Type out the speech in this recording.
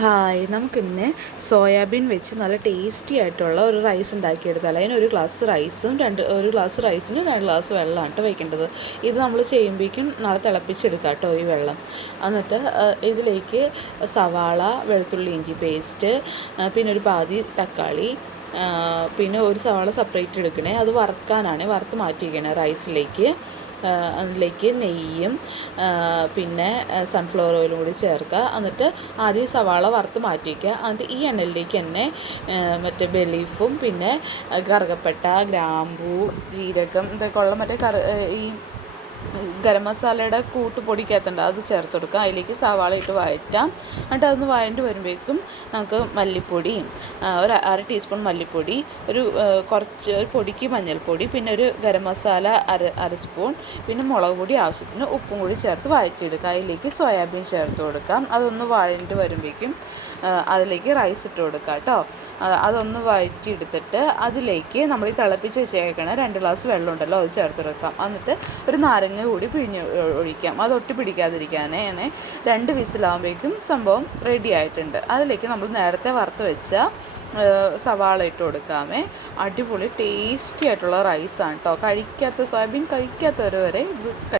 Hi, നമുക്കിന്ന് soybean വെച്ച് നല്ല ടേസ്റ്റി ആയിട്ടുള്ള ഒരു റൈസ് ഉണ്ടാക്കിയെടുത്താൽ അതിന് ഒരു ഗ്ലാസ് റൈസും ഒരു ഗ്ലാസ് റൈസിന് 2 ഗ്ലാസ് വെള്ളമാണ് കേട്ടോ വയ്ക്കേണ്ടത്. ഇത് നമ്മൾ ചെയ്യുമ്പോഴേക്കും നല്ല തിളപ്പിച്ചെടുക്കാം കേട്ടോ ഈ വെള്ളം. എന്നിട്ട് ഇതിലേക്ക് സവാള, വെളുത്തുള്ളി, ഇഞ്ചി പേസ്റ്റ്, പിന്നെ ഒരു പാതി തക്കാളി, പിന്നെ ഒരു സവാള സെപ്പറേറ്റ് എടുക്കണേ, അത് വറുക്കാനാണ്, വറുത്ത് മാറ്റി വയ്ക്കണേ റൈസിലേക്ക്. അതിലേക്ക് നെയ്യും പിന്നെ സൺഫ്ലവർ ഓയിലും കൂടി ചേർക്കുക. എന്നിട്ട് ആദ്യം സവാള വറുത്ത് മാറ്റി വയ്ക്കുക. എന്നിട്ട് ഈ എണ്ണയിലേക്ക് തന്നെ മറ്റേ ബെലീഫും പിന്നെ കറുകപ്പട്ട, ഗ്രാമ്പൂ, ജീരകം ഇതൊക്കെ ഉള്ള മറ്റേ ഈ ഗരം മസാലയുടെ കൂട്ട് പൊടിക്കകത്തുണ്ട്, അത് ചേർത്ത് കൊടുക്കുക. അതിലേക്ക് സവാള ഇട്ട് വഴറ്റാം. എന്നിട്ട് അതൊന്ന് വഴണ്ട് വരുമ്പോഴേക്കും നമുക്ക് മല്ലിപ്പൊടിയും ഒരു 1/2 ടീസ്പൂൺ മല്ലിപ്പൊടി, ഒരു പൊടിക്ക് മഞ്ഞൾപ്പൊടി, പിന്നെ ഒരു ഗരം മസാല അര സ്പൂൺ, പിന്നെ മുളക് പൊടി ആവശ്യത്തിന്, ഉപ്പും കൂടി ചേർത്ത് വഴറ്റിയെടുക്കുക. അതിലേക്ക് സോയാബീൻ ചേർത്ത് കൊടുക്കാം. അതൊന്ന് വഴണ്ട് വരുമ്പോഴേക്കും അതിലേക്ക് റൈസ് ഇട്ട് കൊടുക്കുക കേട്ടോ. അതൊന്ന് വഴറ്റിയെടുത്തിട്ട് അതിലേക്ക് നമ്മൾ ഈ തിളപ്പിച്ച് വെച്ചേക്കണ 2 ഗ്ലാസ് വെള്ളം ഉണ്ടല്ലോ, അത് ചേർത്ത് കൊടുക്കാം. എന്നിട്ട് ഒരു നാരങ്ങ കൂടി പിഴിഞ്ഞ് ഒഴിക്കാം, അത് ഒട്ടി പിടിക്കാതിരിക്കാനേ. 2 വിസിലാകുമ്പോഴേക്കും സംഭവം റെഡി ആയിട്ടുണ്ട്. അതിലേക്ക് നമ്മൾ നേരത്തെ വറുത്ത് വെച്ച സവാള ഇട്ട് കൊടുക്കാമേ. അടിപൊളി ടേസ്റ്റി ആയിട്ടുള്ള റൈസാണ് കേട്ടോ. സോയാബീൻ കഴിക്കാത്തവർ വരെ ഇത്